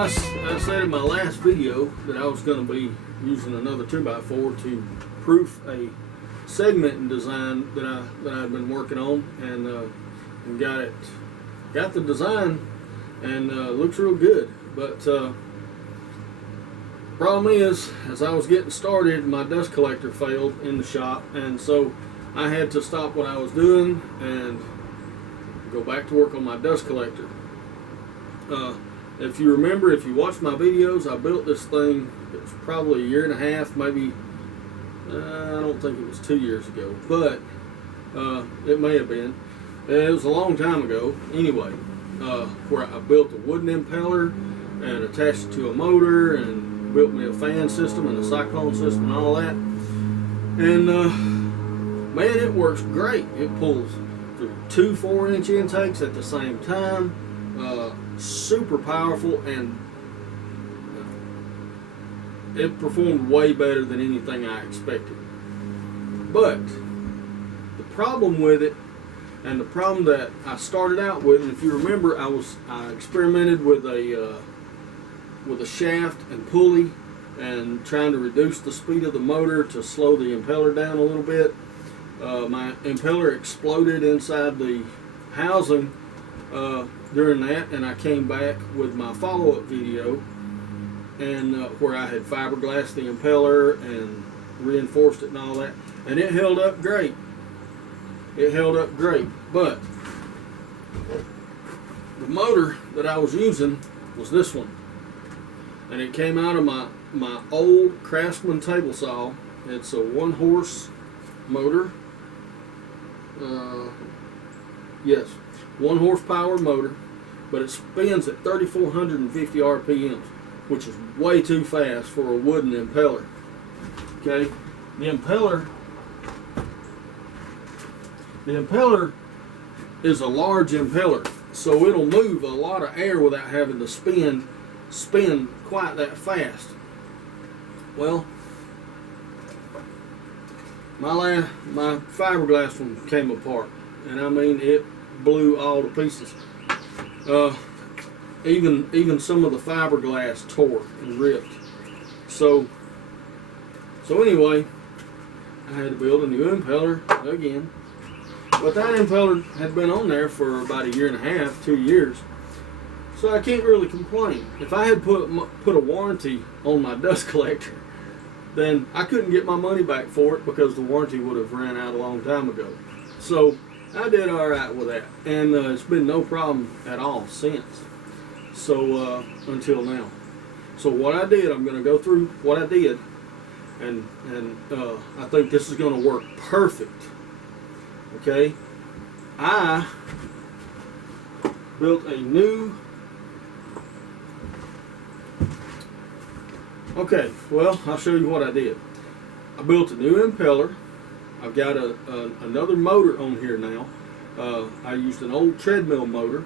I said in my last video that I was going to be using another 2x4 to proof a segmenting design that I've been working on, and got the design, and looks real good. But problem is, as I was getting started, my dust collector failed in the shop, and so I had to stop what I was doing and go back to work on my dust collector. If you remember, if you watched my videos, I built this thing. It was probably a year and a half, maybe. I don't think it was 2 years ago, but it may have been. It was a long time ago. Anyway, where I built a wooden impeller and attached it to a motor and built me a fan system and a Cyclone system and all that. And man, it works great. It pulls through 2 4-inch intakes at the same time. Super powerful, and it performed way better than anything I expected. But the problem with it, and the problem that I started out with, and if you remember, I experimented with a shaft and pulley and trying to reduce the speed of the motor to slow the impeller down a little bit. My impeller exploded inside the housing during that, and I came back with my follow-up video, and where I had fiberglassed the impeller and reinforced it and all that, and it held up great. It held up great, but the motor that I was using was this one, and it came out of my old Craftsman table saw. It's a 1-horse motor. Yes, 1 horsepower motor, but it spins at 3,450 RPMs, which is way too fast for a wooden impeller. Okay, the impeller is a large impeller, so it'll move a lot of air without having to spin quite that fast. Well, my fiberglass one came apart, and I mean, it blew all to pieces. Even some of the fiberglass tore and ripped. So anyway, I had to build a new impeller again. But that impeller had been on there for about a year and a half, 2 years. So I can't really complain. If I had put a warranty on my dust collector, then I couldn't get my money back for it because the warranty would have ran out a long time ago. So I did all right with that, and it's been no problem at all since. So until now. So what I did, I'm going to go through what I did, and I think this is going to work perfect. Okay, I built a new. Okay, well, I'll show you what I did. I built a new impeller. I've got another motor on here now. I used an old treadmill motor,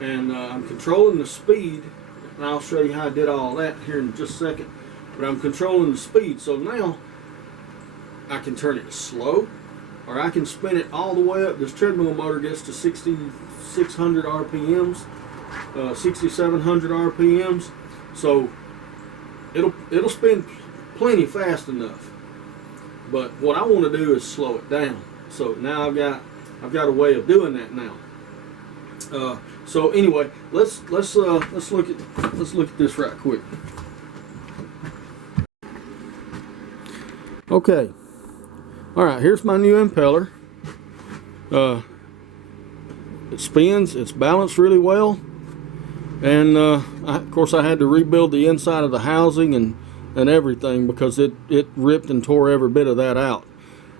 and I'm controlling the speed, and I'll show you how I did all that here in just a second. But I'm controlling the speed, so now I can turn it slow, or I can spin it all the way up. This treadmill motor gets to 6,600 RPMs, 6,700 RPMs, so it'll spin plenty fast enough. But what I want to do is slow it down. So now I've got a way of doing that now. So anyway, let's look at this right quick. Okay. All right, here's my new impeller. It spins. It's balanced really well, and of course I had to rebuild the inside of the housing and everything because it ripped and tore every bit of that out.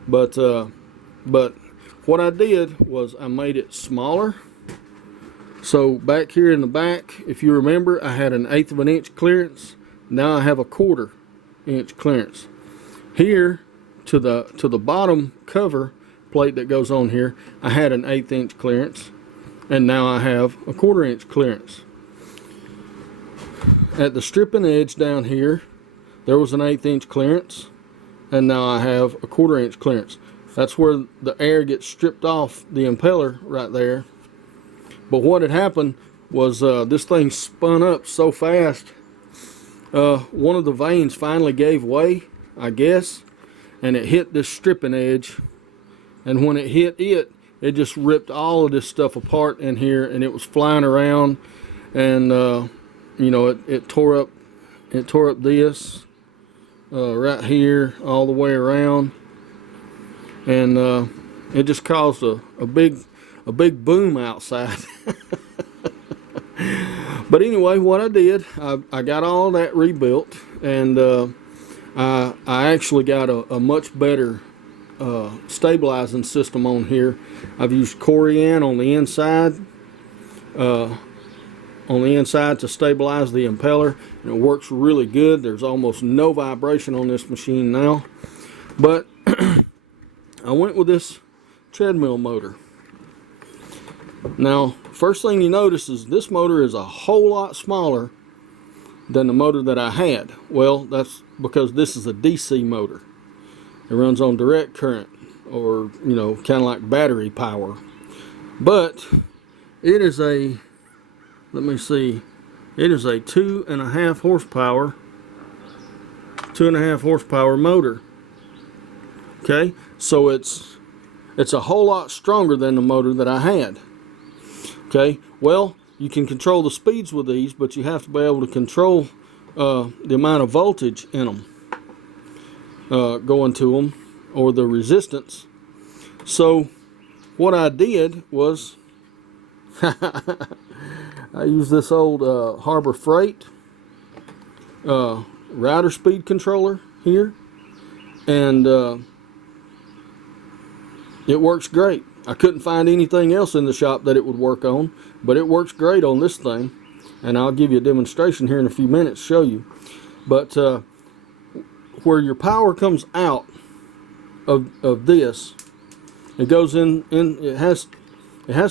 But what I did was I made it smaller. So back here in the back, if you remember, I had an 1/8 of an inch clearance. Now I have a 1/4 inch clearance. Here to the bottom cover plate that goes on here, I had an 1/8 inch clearance, and now I have a 1/4 inch clearance. At the stripping edge down here, there was an 1/8 inch clearance, and now I have a 1/4 inch clearance. That's where the air gets stripped off the impeller right there. But what had happened was this thing spun up so fast. One of the vanes finally gave way, I guess, and it hit this stripping edge. And when it hit it, it just ripped all of this stuff apart in here, and it was flying around, and you know, it tore up this right here all the way around, and it just caused a big boom outside. But anyway, what I did, I got all that rebuilt, and I actually got a much better stabilizing system on here. I've used Corian on the inside, to stabilize the impeller, and it works really good. There's almost no vibration on this machine now. But I went with this treadmill motor. Now, first thing you notice is this motor is a whole lot smaller than the motor that I had. Well, that's because this is a DC motor. It runs on direct current, or, you know, kind of like battery power. But it is a, let me see, it is a 2.5 horsepower motor. Okay, so it's a whole lot stronger than the motor that I had. Okay, well, you can control the speeds with these, but you have to be able to control the amount of voltage in them going to them, or the resistance. So what I did was I used this old Harbor Freight router speed controller here, and it works great. I couldn't find anything else in the shop that it would work on, but it works great on this thing, and I'll give you a demonstration here in a few minutes to show you. But where your power comes out of this, it goes in it has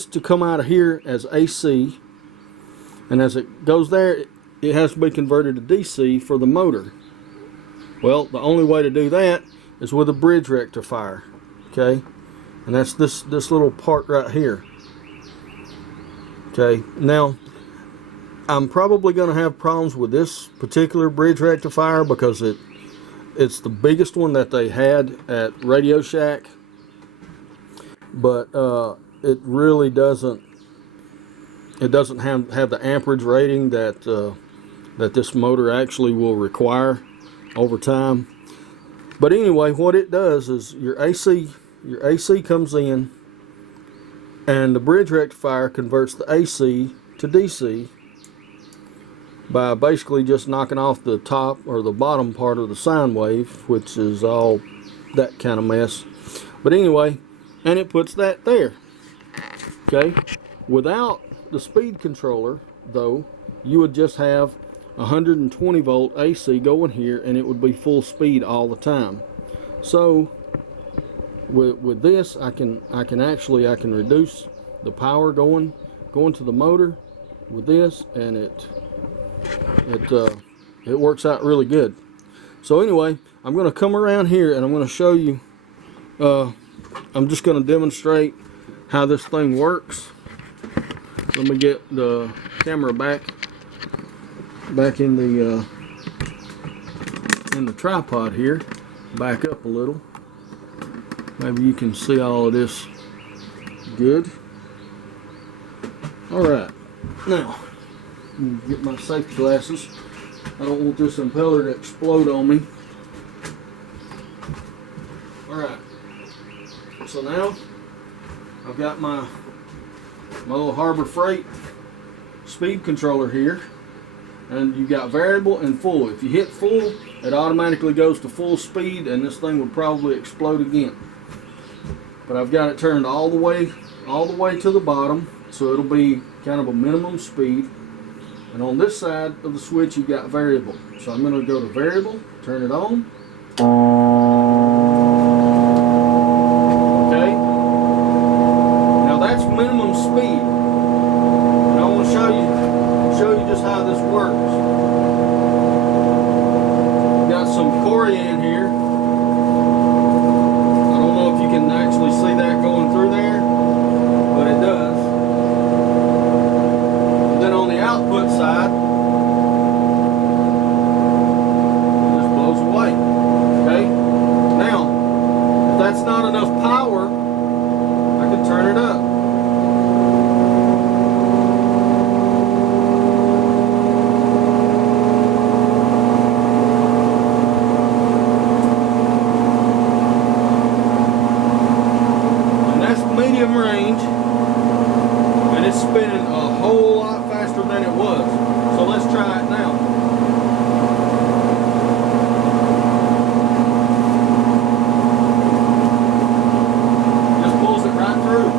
to come out of here as AC, and as it goes there, it has to be converted to DC for the motor. Well, the only way to do that is with a bridge rectifier. Okay, and that's this little part right here. Okay, now I'm probably going to have problems with this particular bridge rectifier because it's the biggest one that they had at Radio Shack, but it really doesn't have the amperage rating that this motor actually will require over time. But anyway, what it does is your AC comes in, and the bridge rectifier converts the AC to DC by basically just knocking off the top or the bottom part of the sine wave, which is all that kind of mess. But anyway, and it puts that there. Okay, without the speed controller though, you would just have 120 volt AC going here, and it would be full speed all the time. So with this, I can reduce the power going to the motor with this, and it works out really good. So anyway, I'm going to come around here and I'm going to show you. I'm just going to demonstrate how this thing works. Let me get the camera back in the tripod here. Back up a little. Maybe you can see all of this good. All right, now get my safety glasses. I don't want this impeller to explode on me. All right, so now I've got my little Harbor Freight speed controller here, and you got variable and full. If you hit full, it automatically goes to full speed, and this thing would probably explode again. But I've got it turned all the way to the bottom, so it'll be kind of a minimum speed. And on this side of the switch, you've got variable. So I'm going to go to variable, turn it on. Okay. Now that's minimum speed. And I want to show you just how this works. Got some Corian here. I don't know if you can actually see that going through there, but it does. And then side. It just blows away. Okay? Now, if that's not enough power, I can turn it up. Medium range, and it's spinning a whole lot faster than it was. So let's try it now. Just pulls it right through.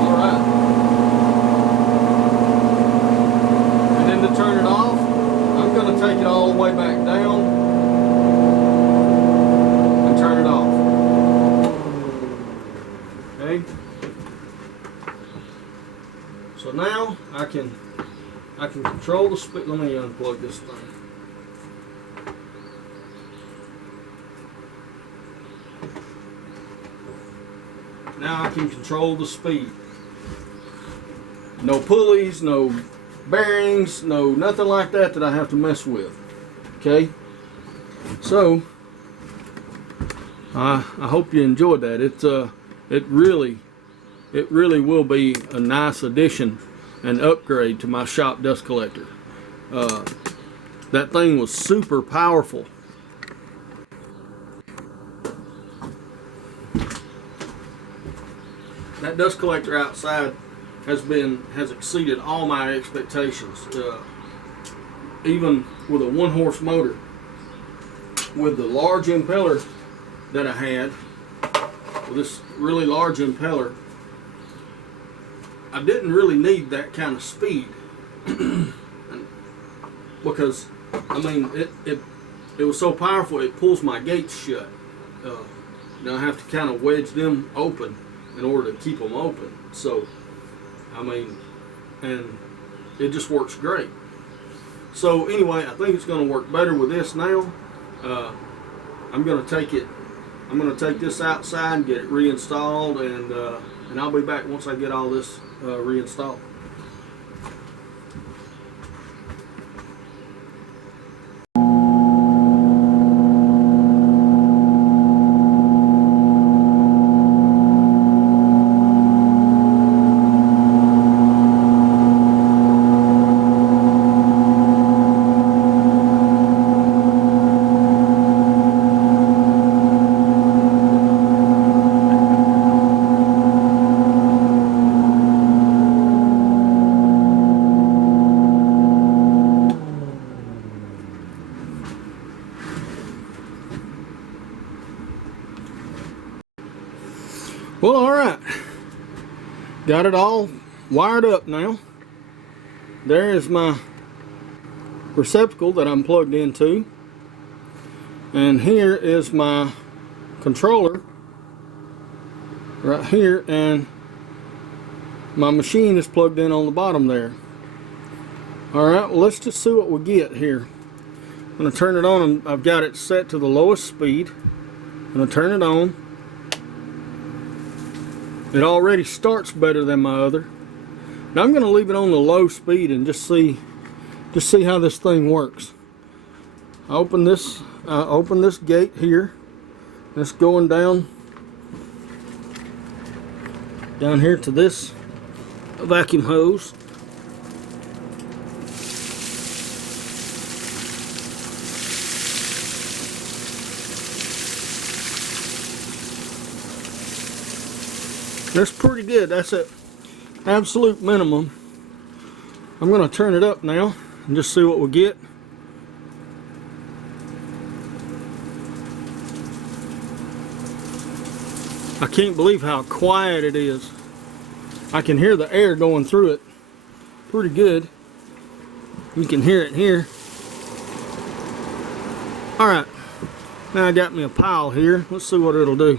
All right. And then to turn it off, I'm going to take it all the way back down. Turn it off. Okay. So now I can control the speed. Let me unplug this thing. Now I can control the speed. No pulleys, no bearings, no nothing like that I have to mess with. Okay. So I hope you enjoyed that. It really will be a nice addition and upgrade to my shop dust collector. That thing was super powerful. That dust collector outside has exceeded all my expectations. Even with a 1-horse motor, with the large impeller that I had, with this really large impeller, I didn't really need that kind of speed because I mean it was so powerful it pulls my gates shut. Now I have to kind of wedge them open in order to keep them open. So I mean, and it just works great. So anyway, I think it's going to work better with this now. I'm going to take this outside and get it reinstalled, and I'll be back once I get all this reinstalled. Well, all right, got it all wired up now. There is my receptacle that I'm plugged into, and here is my controller right here, and my machine is plugged in on the bottom there. All right, well, let's just see what we get here. I'm going to turn it on, and I've got it set to the lowest speed. I'm going to turn it on. It already starts better than my other. Now I'm going to leave it on the low speed and just see how this thing works. I open this gate here. It's going down here to this vacuum hose. That's pretty good. That's at absolute minimum. I'm going to turn it up now and just see what we get. I can't believe how quiet it is. I can hear the air going through it pretty good. You can hear it here. Alright, now I got me a pile here. Let's see what it'll do.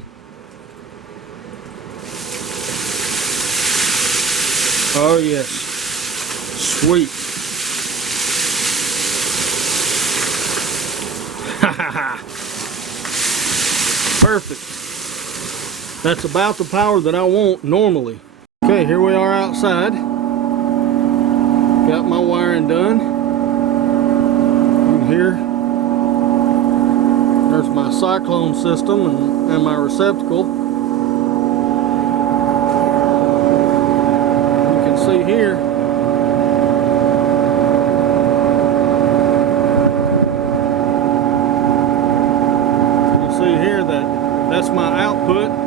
Oh yes, sweet. Perfect. That's about the power that I want normally. Okay, here we are outside. Got my wiring done. And here, there's my Cyclone system and my receptacle. You can see here, that's my output.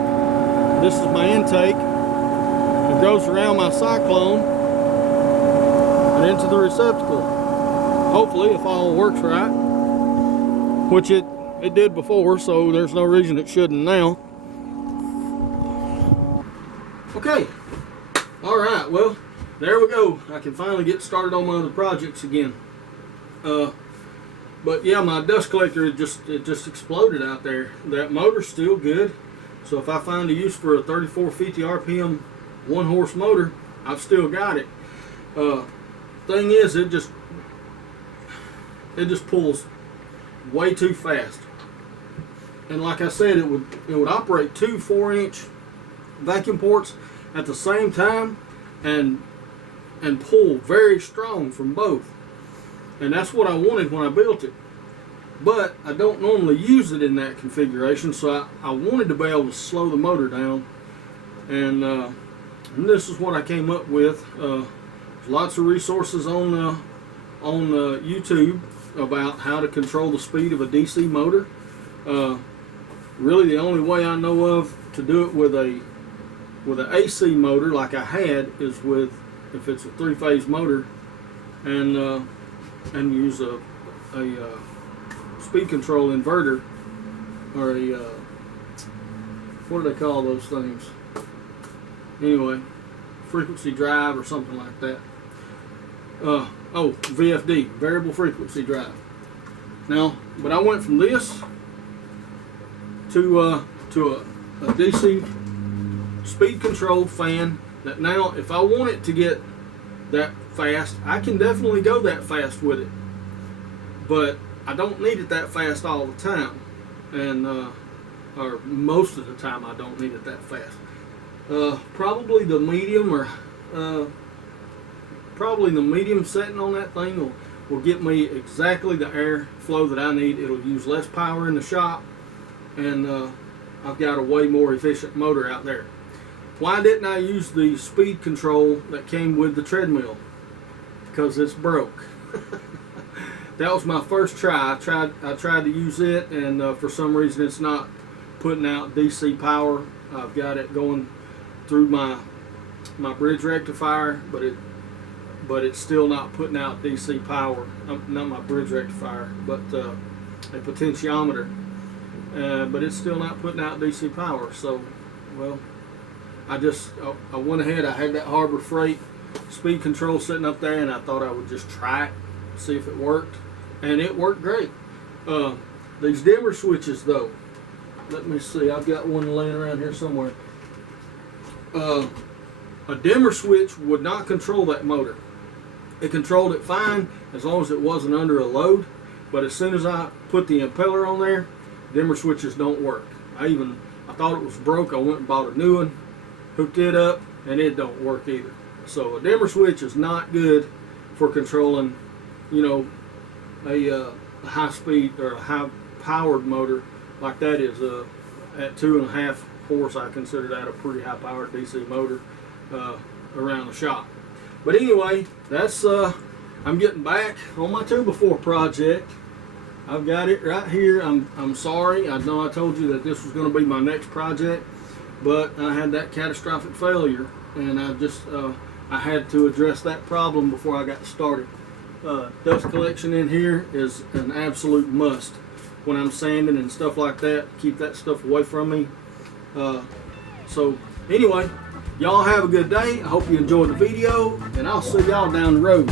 This is my intake. It goes around my Cyclone and into the receptacle. Hopefully, if all works right, which it did before, so there's no reason it shouldn't now. Okay. All right. Well, there we go. I can finally get started on my other projects again. But yeah, my dust collector it just exploded out there. That motor's still good, so if I find a use for a 3450 RPM 1-horse motor, I've still got it. Thing is, it just pulls way too fast. And like I said, it would operate two 4-inch vacuum ports at the same time and pull very strong from both. And that's what I wanted when I built it. But I don't normally use it in that configuration, so I wanted to be able to slow the motor down. And this is what I came up with. There's lots of resources on YouTube about how to control the speed of a DC motor. Really, the only way I know of to do it with an AC motor like I had is with, if it's a 3-phase motor, and use a speed control inverter, or a what do they call those things? Anyway, frequency drive or something like that. Oh, VFD, variable frequency drive. Now, but I went from this to a DC speed control fan that now, if I want it to get that fast, I can definitely go that fast with it, but I don't need it that fast all the time, and or most of the time I don't need it that fast. Probably the medium, or probably the medium setting on that thing will get me exactly the air flow that I need. It'll use less power in the shop, and I've got a way more efficient motor out there. Why didn't I use the speed control that came with the treadmill? Because it's broke. That was my first try. I tried to use it, and for some reason it's not putting out DC power. I've got it going through my bridge rectifier, but it's still not putting out DC power. Not my bridge rectifier, but a potentiometer. But it's still not putting out DC power. So, well, I went ahead. I had that Harbor Freight speed control sitting up there, and I thought I would just try it, see if it worked, and it worked great. These dimmer switches, though, let me see, I've got one laying around here somewhere. A dimmer switch would not control that motor. It controlled it fine as long as it wasn't under a load, but as soon as I put the impeller on there, dimmer switches don't work. I thought it was broke. I went and bought a new one, hooked it up, and it don't work either. So a dimmer switch is not good for controlling, a high speed or a high powered motor like that is. At 2.5 horse, I consider that a pretty high powered DC motor around the shop. But anyway, that's I'm getting back on my 2x4 project. I've got it right here. I'm sorry. I know I told you that this was going to be my next project, but I had that catastrophic failure, and I had to address that problem before I got started. Dust collection in here is an absolute must when I'm sanding and stuff like that. Keep that stuff away from me. So anyway, y'all have a good day. I hope you enjoyed the video, and I'll see y'all down the road.